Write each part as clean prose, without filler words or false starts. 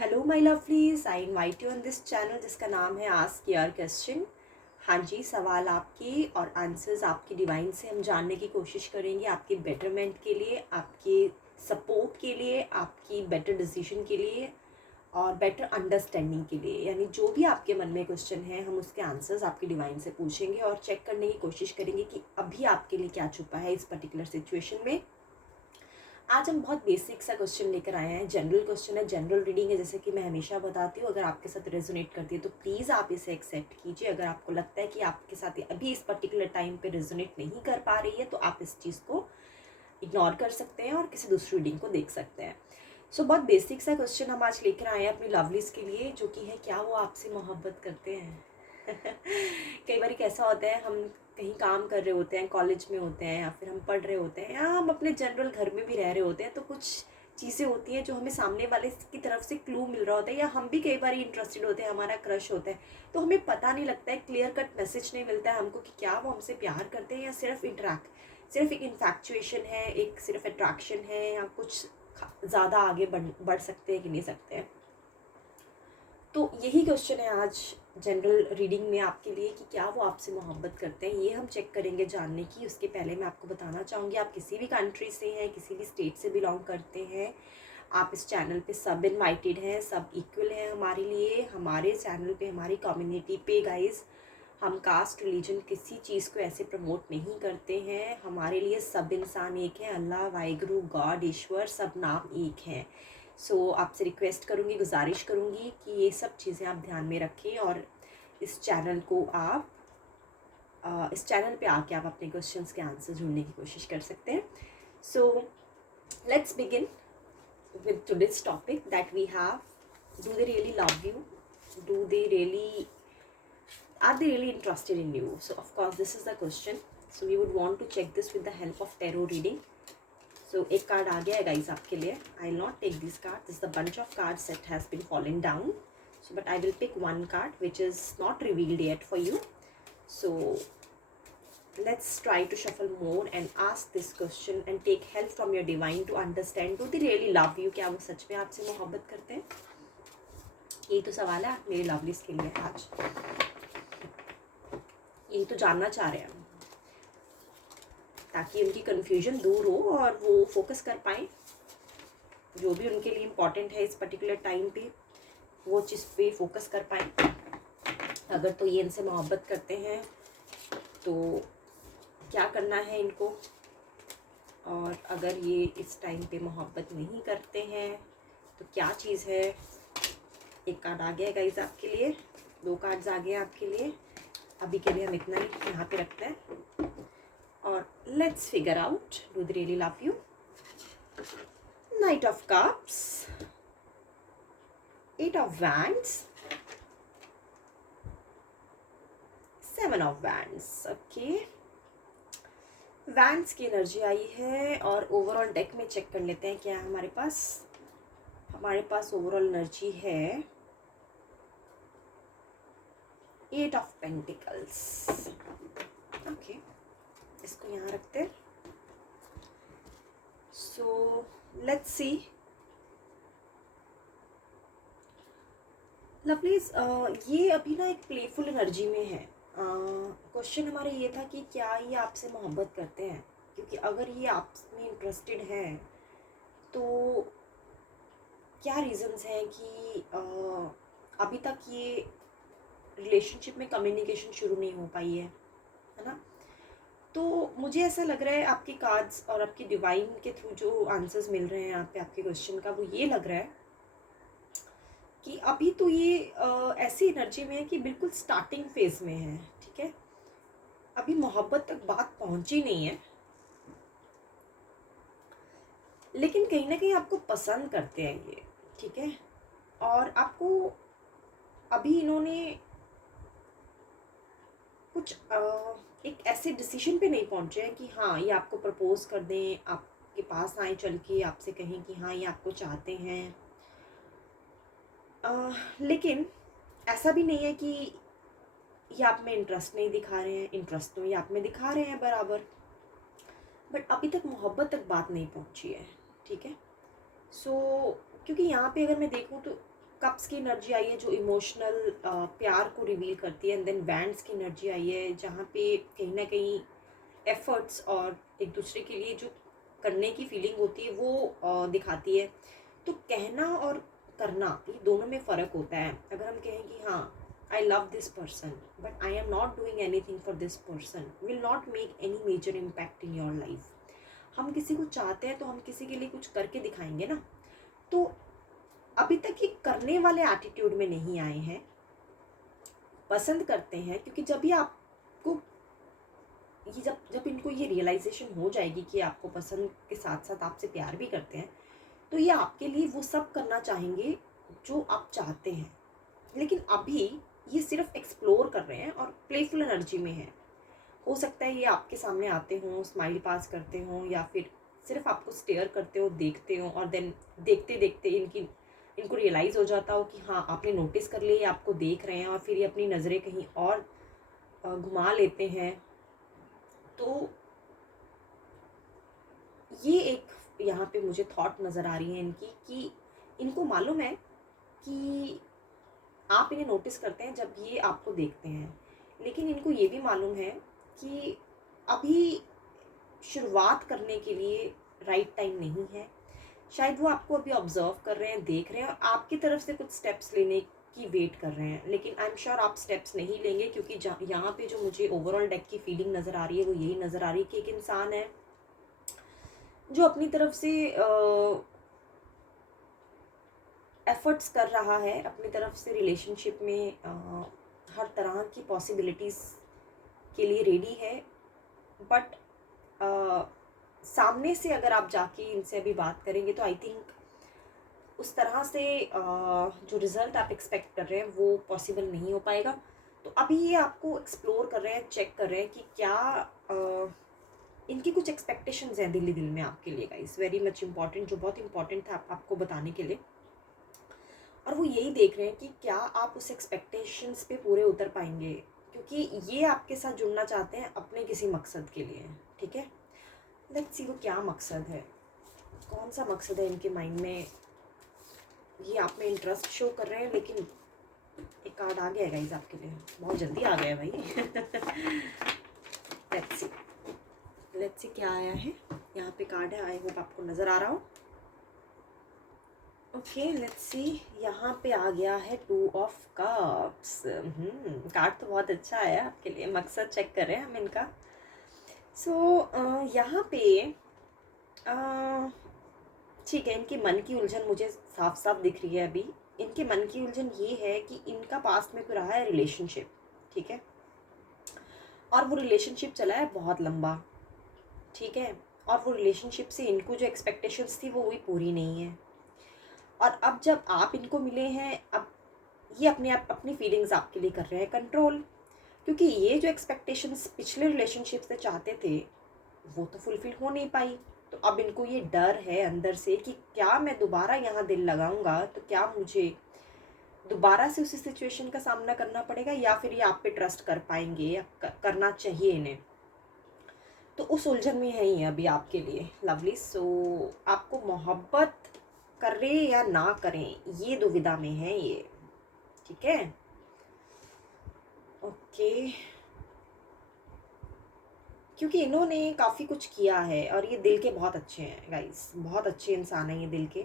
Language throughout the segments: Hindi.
Hello my lovelies, I invite you on this channel जिसका नाम है आस्क योर क्वेश्चन। हाँ जी, सवाल आपके और आंसर्स आपकी डिवाइन से हम जानने की कोशिश करेंगे, आपके बेटरमेंट के लिए, आपके सपोर्ट के लिए, आपकी बेटर डिसीजन के लिए और बेटर अंडरस्टैंडिंग के लिए। यानी जो भी आपके मन में क्वेश्चन है, हम उसके आंसर्स आपकी डिवाइन से पूछेंगे और चेक करने की कोशिश करेंगे कि अभी आपके लिए क्या छुपा है इस पर्टिकुलर सिचुएशन में। आज हम बहुत बेसिक सा क्वेश्चन लेकर आए हैं। जनरल क्वेश्चन है, जनरल रीडिंग है, जैसे कि मैं हमेशा बताती हूँ। अगर आपके साथ रेजोनेट करती है तो प्लीज़ आप इसे एक्सेप्ट कीजिए। अगर आपको लगता है कि आपके साथ अभी इस पर्टिकुलर टाइम पे रेजोनेट नहीं कर पा रही है तो आप इस चीज़ को इग्नोर कर सकते हैं और किसी दूसरी रीडिंग को देख सकते हैं। बहुत बेसिक सा क्वेश्चन हम आज लेकर आए हैं अपनी लवलीज के लिए, जो कि है क्या वो आपसे मोहब्बत करते हैं। कई बार कैसा होता है, हम कहीं काम कर रहे होते हैं, कॉलेज में होते हैं या फिर हम पढ़ रहे होते हैं या हम अपने जनरल घर में भी रह रहे होते हैं, तो कुछ चीज़ें होती हैं जो हमें सामने वाले की तरफ से क्लू मिल रहा होता है, या हम भी कई बार इंटरेस्टेड होते हैं, हमारा क्रश होता है, तो हमें पता नहीं लगता है, क्लियर कट मैसेज नहीं मिलता है हमको कि क्या वो हमसे प्यार करते हैं या सिर्फ एक इन्फैक्चुएशन है, एक सिर्फ अट्रैक्शन है, या कुछ ज़्यादा आगे बढ़ सकते हैं कि नहीं सकते हैं। तो यही क्वेश्चन है आज जनरल रीडिंग में आपके लिए कि क्या वो आपसे मोहब्बत करते हैं, ये हम चेक करेंगे जानने की। उसके पहले मैं आपको बताना चाहूँगी, आप किसी भी कंट्री से हैं, किसी भी स्टेट से बिलोंग करते हैं, आप इस चैनल पे सब इनवाइटेड हैं, सब इक्वल हैं हमारे लिए। हमारे चैनल पे, हमारी कम्युनिटी पे गाइस, हम कास्ट रिलीजन किसी चीज़ को ऐसे प्रमोट नहीं करते हैं। हमारे लिए सब इंसान एक है, अल्लाह, वाहिगुरु, गॉड, ईश्वर, सब नाम एक हैं। आपसे रिक्वेस्ट करूँगी, गुजारिश करूँगी कि ये सब चीज़ें आप ध्यान में रखें और इस चैनल को आप इस चैनल पे आके आप अपने क्वेश्चंस के आंसर ढूंढने की कोशिश कर सकते हैं। Let's begin with today's topic that we have. Do they really love you? Do they really Are they really interested in you? So of course this is the question. So we would want to check this with the help of tarot reading. So एक कार्ड आ गया है गाइस आपके लिए. I'll not take this card. This is the bunch of cards that has been fallen down. So but I will pick one card which is not revealed yet for you. So let's try to shuffle more and ask this question and take help from your divine to understand, do they really love you? क्या वो सच में आपसे मोहब्बत करते हैं? यही तो सवाल है मेरे लवलीज के लिए आज। यही तो जानना चाह रहे हैं, ताकि उनकी कन्फ्यूजन दूर हो और वो फोकस कर पाएँ जो भी उनके लिए इम्पॉर्टेंट है इस पर्टिकुलर टाइम पे, वो चीज़ पे फोकस कर पाएँ। अगर तो ये इनसे मोहब्बत करते हैं तो क्या करना है इनको, और अगर ये इस टाइम पे मोहब्बत नहीं करते हैं तो क्या चीज़ है। एक कार्ड आ गया गाइस आपके लिए, दो कार्ड्स आ गए आपके लिए। अभी के लिए हम इतना ही यहाँ पे रखते हैं और let's figure out, do they really love you. Knight of cups, eight of wands, seven of wands. Okay, wands की एनर्जी आई है और ओवरऑल डेक में चेक कर लेते हैं क्या हमारे पास ओवरऑल एनर्जी है। Eight of pentacles. ओके, इसको यहाँ रखते हैं। सो लेट्स सी लवलीज, ये अभी ना एक प्लेफुल एनर्जी में है। क्वेश्चन हमारा ये था कि क्या ये आपसे मोहब्बत करते हैं, क्योंकि अगर ये आप में इंटरेस्टेड हैं तो क्या रीज़न्स हैं कि अभी तक ये रिलेशनशिप में कम्युनिकेशन शुरू नहीं हो पाई है ना। तो मुझे ऐसा लग रहा है आपके कार्ड्स और आपकी डिवाइन के थ्रू जो आंसर्स मिल रहे हैं यहाँ पे आपके क्वेश्चन का, वो ये लग रहा है कि अभी तो ये ऐसी एनर्जी में है कि बिल्कुल स्टार्टिंग फेज में है। ठीक है, अभी मोहब्बत तक बात पहुंची नहीं है, लेकिन कहीं ना कहीं आपको पसंद करते हैं ये। ठीक है, और आपको अभी इन्होंने कुछ एक ऐसे डिसीजन पे नहीं पहुंचे हैं कि हाँ ये आपको प्रपोज कर दें, आपके पास आए चल के, आपसे कहें कि हाँ ये आपको चाहते हैं। लेकिन ऐसा भी नहीं है कि ये आप में इंटरेस्ट नहीं दिखा रहे हैं, इंटरेस्ट तो ये आप में दिखा रहे हैं बराबर, बट अभी तक मोहब्बत तक बात नहीं पहुंची है। ठीक है, क्योंकि यहाँ पे अगर मैं देखूँ तो कप्स की एनर्जी आई है जो इमोशनल प्यार को रिवील करती है, एंड देन बैंड्स की एनर्जी आई है जहाँ पे कहीं ना कहीं एफर्ट्स और एक दूसरे के लिए जो करने की फीलिंग होती है वो दिखाती है। तो कहना और करना, ये दोनों में फ़र्क होता है। अगर हम कहें कि हाँ, I love this person but I am not doing anything for this person, will not make any major impact in your life. हम किसी को चाहते हैं तो हम किसी के लिए कुछ करके दिखाएंगे ना। तो अभी तक ये करने वाले एटीट्यूड में नहीं आए हैं, पसंद करते हैं, क्योंकि जब भी आपको ये जब जब इनको ये रियलाइजेशन हो जाएगी कि आपको पसंद के साथ साथ आपसे प्यार भी करते हैं, तो ये आपके लिए वो सब करना चाहेंगे जो आप चाहते हैं। लेकिन अभी ये सिर्फ एक्सप्लोर कर रहे हैं और प्लेफुल एनर्जी में है। हो सकता है ये आपके सामने आते हों, स्माइल पास करते हों, या फिर सिर्फ आपको स्टेयर करते हो, देखते हो, और देन देखते देखते इनको रियलाइज़ हो जाता हो कि हाँ, आपने नोटिस कर लिया, ये आपको देख रहे हैं, और फिर ये अपनी नज़रें कहीं और घुमा लेते हैं। तो ये एक यहाँ पे मुझे थॉट नज़र आ रही है इनकी, कि इनको मालूम है कि आप इन्हें नोटिस करते हैं जब ये आपको देखते हैं, लेकिन इनको ये भी मालूम है कि अभी शुरुआत करने के लिए राइट टाइम नहीं है। शायद वो आपको अभी ऑब्जर्व कर रहे हैं, देख रहे हैं, और आपकी तरफ से कुछ स्टेप्स लेने की वेट कर रहे हैं। लेकिन आई एम श्योर आप स्टेप्स नहीं लेंगे, क्योंकि यहाँ पे जो मुझे ओवरऑल डेक की फीलिंग नज़र आ रही है वो यही नज़र आ रही है कि एक इंसान है जो अपनी तरफ से एफर्ट्स कर रहा है, अपनी तरफ से रिलेशनशिप में हर तरह की पॉसिबिलिटीज़ के लिए रेडी है। बट सामने से अगर आप जाके इनसे अभी बात करेंगे तो आई थिंक उस तरह से जो रिज़ल्ट आप एक्सपेक्ट कर रहे हैं वो पॉसिबल नहीं हो पाएगा। तो अभी ये आपको एक्सप्लोर कर रहे हैं, चेक कर रहे हैं कि क्या इनकी कुछ एक्सपेक्टेशंस हैं दिल में आपके लिए, गाइस, वेरी मच इम्पॉर्टेंट, जो बहुत इम्पॉर्टेंट था आपको बताने के लिए। और वो यही देख रहे हैं कि क्या आप उस एक्सपेक्टेशंस पे पूरे उतर पाएंगे, क्योंकि ये आपके साथ जुड़ना चाहते हैं अपने किसी मकसद के लिए। ठीक है, लेट्स सी वो क्या मकसद है, कौन सा मकसद है इनके माइंड में। ये आप में इंटरेस्ट शो कर रहे हैं, लेकिन एक कार्ड आ गया है गाइस आपके लिए, बहुत जल्दी आ गया है भाई। लेट्स सी क्या आया है। यहाँ पे कार्ड है, आई होप आपको नज़र आ रहा हो। ओके, लेट्स सी, यहाँ पे आ गया है 2 ऑफ कप्स। कार्ड तो बहुत अच्छा आया आपके लिए, मकसद चेक कर रहे हैं हम इनका। यहाँ पे ठीक है, इनके मन की उलझन मुझे साफ साफ दिख रही है अभी। इनके मन की उलझन ये है कि इनका पास्ट में कोई रहा है रिलेशनशिप, ठीक है, और वो रिलेशनशिप चला है बहुत लंबा, ठीक है, और वो रिलेशनशिप से इनको जो एक्सपेक्टेशंस थी वो भी पूरी नहीं है। और अब जब आप इनको मिले हैं, अब ये अपनी फीलिंग्स आपके लिए कर रहे हैं कंट्रोल, क्योंकि ये जो एक्सपेक्टेशंस पिछले रिलेशनशिप से चाहते थे वो तो फुलफिल हो नहीं पाई। तो अब इनको ये डर है अंदर से कि क्या मैं दोबारा यहाँ दिल लगाऊंगा तो क्या मुझे दोबारा से उसी सिचुएशन का सामना करना पड़ेगा, या फिर ये आप पे ट्रस्ट कर पाएंगे, या करना चाहिए इन्हें। तो उस उलझन में है ये अभी आपके लिए लवली। सो आपको मोहब्बत करें या ना करें, ये दुविधा में है ये, ठीक है। ओके, क्योंकि इन्होंने काफ़ी कुछ किया है और ये दिल के बहुत अच्छे हैं गाइस, बहुत अच्छे इंसान हैं ये दिल के,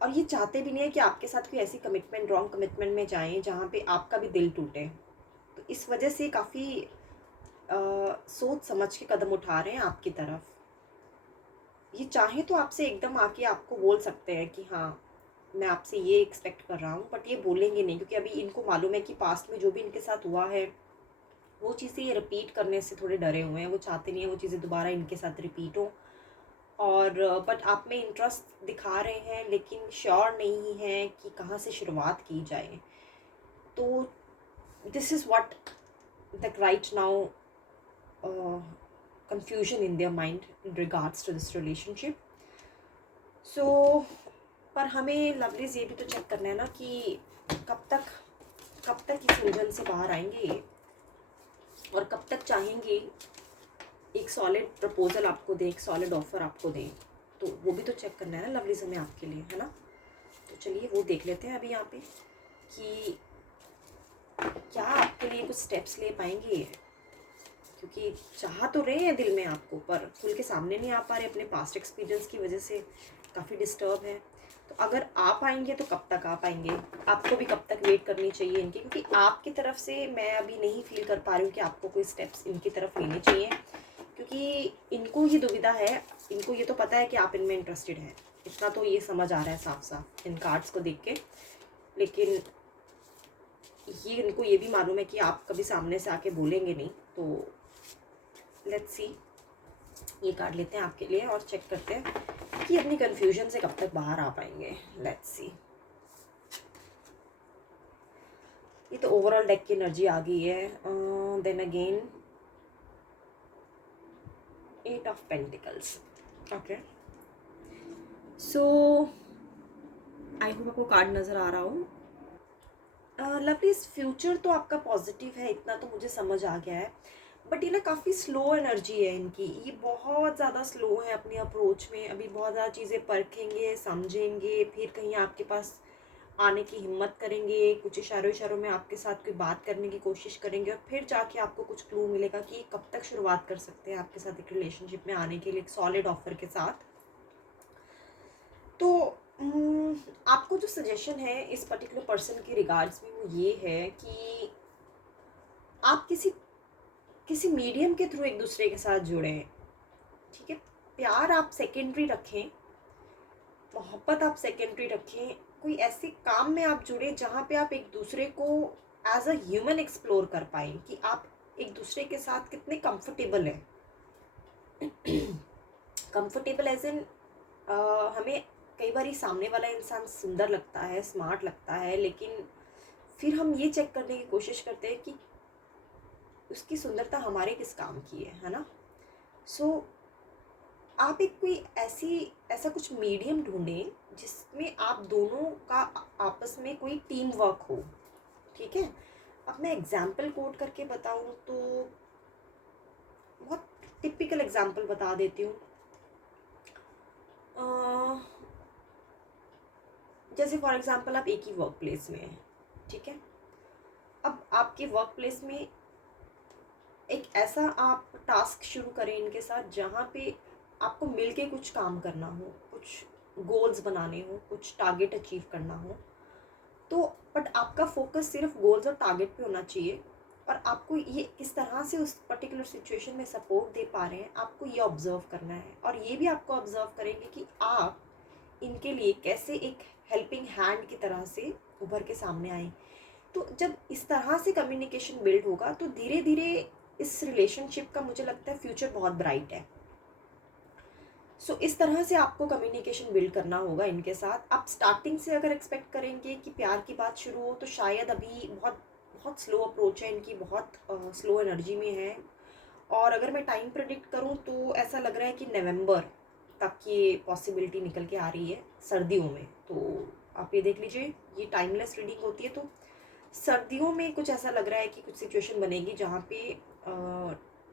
और ये चाहते भी नहीं है कि आपके साथ कोई ऐसी कमिटमेंट, रॉन्ग कमिटमेंट में जाएं जहाँ पे आपका भी दिल टूटे। तो इस वजह से काफ़ी सोच समझ के कदम उठा रहे हैं आपकी तरफ। ये चाहे तो आपसे एकदम आके आपको बोल सकते हैं कि हाँ, मैं आपसे ये एक्सपेक्ट कर रहा हूँ, बट ये बोलेंगे नहीं, क्योंकि अभी इनको मालूम है कि पास्ट में जो भी इनके साथ हुआ है वो चीज़ें ये रिपीट करने से थोड़े डरे हुए हैं। वो चाहते नहीं है वो चीज़ें दोबारा इनके साथ रिपीट हो। और बट आप में इंटरेस्ट दिखा रहे हैं, लेकिन श्योर नहीं है कि कहाँ से शुरुआत की जाए। तो this is what the right now confusion in their mind in regards to this relationship. So पर हमें लवलीज ये भी तो चेक करना है ना कि कब तक इस उलझन से बाहर आएंगे, और कब तक चाहेंगे एक सॉलिड प्रपोजल आपको दें, एक सॉलिड ऑफर आपको दें। तो वो भी तो चेक करना है ना लवलीज हमें आपके लिए, है ना। तो चलिए वो देख लेते हैं अभी यहाँ पे कि क्या आपके लिए कुछ स्टेप्स ले पाएंगे, क्योंकि चाह तो रहे हैं दिल में आपको, पर खुल के सामने नहीं आ पा रहे अपने पास्ट एक्सपीरियंस की वजह से, काफ़ी डिस्टर्ब है। तो अगर आप आएंगे तो कब तक आ पाएंगे, आपको भी कब तक वेट करनी चाहिए इनकी, क्योंकि आपकी तरफ से मैं अभी नहीं फील कर पा रही हूँ कि आपको कोई स्टेप्स इनकी तरफ लेने चाहिए, क्योंकि इनको ही दुविधा है। इनको ये तो पता है कि आप इनमें इंटरेस्टेड हैं, इतना तो ये समझ आ रहा है साफ साफ इन कार्ड्स को देख के, लेकिन ये इनको ये भी मालूम है कि आप कभी सामने से आके बोलेंगे नहीं। तो लेट्स सी, ये कार्ड लेते हैं आपके लिए और चेक करते हैं कि अपनी कंफ्यूजन से कब तक बाहर आ पाएंगे। लेट्स सी, ये तो ओवरऑल डेक की एनर्जी आ गई है। Then again 8 of pentacles. Okay, so I hope आपको कार्ड नज़र आ रहा हो। लवली, इस फ्यूचर तो आपका पॉजिटिव है, इतना तो मुझे समझ आ गया है, बट ये ना काफ़ी स्लो एनर्जी है इनकी, ये बहुत ज़्यादा स्लो है अपनी अप्रोच में। अभी बहुत ज़्यादा चीज़ें परखेंगे, समझेंगे, फिर कहीं आपके पास आने की हिम्मत करेंगे, कुछ इशारों में आपके साथ कोई बात करने की कोशिश करेंगे, और फिर जाके आपको कुछ क्लू मिलेगा कि कब तक शुरुआत कर सकते हैं आपके साथ एक रिलेशनशिप में आने के लिए, एक सॉलिड ऑफर के साथ। तो आपको जो सजेशन है इस पर्टिकुलर पर्सन के रिगार्ड्स में वो ये है कि आप किसी मीडियम के थ्रू एक दूसरे के साथ जुड़ें, ठीक है। प्यार आप सेकेंडरी रखें, मोहब्बत आप सेकेंडरी रखें, कोई ऐसे काम में आप जुड़े जहाँ पे आप एक दूसरे को एज अ ह्यूमन एक्सप्लोर कर पाएँ कि आप एक दूसरे के साथ कितने कंफर्टेबल हैं। कंफर्टेबल एज इन हमें कई बार सामने वाला इंसान सुंदर लगता है, स्मार्ट लगता है, लेकिन फिर हम ये चेक करने की कोशिश करते हैं कि उसकी सुंदरता हमारे किस काम की है ना। सो आप एक कोई ऐसा कुछ मीडियम ढूंढें जिसमें आप दोनों का आपस में कोई टीम वर्क हो, ठीक है। अब मैं एग्जाम्पल कोट करके बताऊं तो बहुत टिपिकल एग्जाम्पल बता देती हूँ। जैसे फॉर एग्जांपल आप एक ही वर्क प्लेस में हैं, ठीक है। अब आपके वर्क प्लेस में एक ऐसा आप टास्क शुरू करें इनके साथ जहाँ पे आपको मिलके कुछ काम करना हो, कुछ गोल्स बनाने हो, कुछ टारगेट अचीव करना हो। तो बट आपका फोकस सिर्फ गोल्स और टारगेट पे होना चाहिए, और आपको ये किस तरह से उस पर्टिकुलर सिचुएशन में सपोर्ट दे पा रहे हैं आपको ये ऑब्जर्व करना है, और ये भी आपको ऑब्जर्व करेंगे कि आप इनके लिए कैसे एक हेल्पिंग हैंड की तरह से उभर के सामने आए। तो जब इस तरह से कम्युनिकेशन बिल्ड होगा तो धीरे धीरे इस रिलेशनशिप का मुझे लगता है फ्यूचर बहुत ब्राइट है। सो इस तरह से आपको कम्युनिकेशन बिल्ड करना होगा इनके साथ। आप स्टार्टिंग से अगर एक्सपेक्ट करेंगे कि प्यार की बात शुरू हो तो शायद अभी बहुत बहुत स्लो अप्रोच है इनकी, बहुत स्लो एनर्जी में है। और अगर मैं टाइम प्रेडिक्ट करूं तो ऐसा लग रहा है कि नवंबर तक ये पॉसिबिलिटी निकल के आ रही है, सर्दियों में। तो आप ये देख लीजिए, ये टाइमलेस रीडिंग होती है, तो सर्दियों में कुछ ऐसा लग रहा है कि कुछ सिचुएशन बनेगी जहाँ पे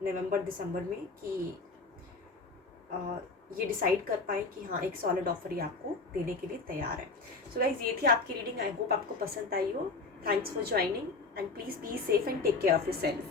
नवंबर दिसंबर में कि ये डिसाइड कर पाए कि हाँ एक सॉलिड ऑफर ही आपको देने के लिए तैयार है। सो गाइज, ये थी आपकी रीडिंग। आई होप आपको पसंद आई हो। Thanks for joining and please be safe and take care of yourself.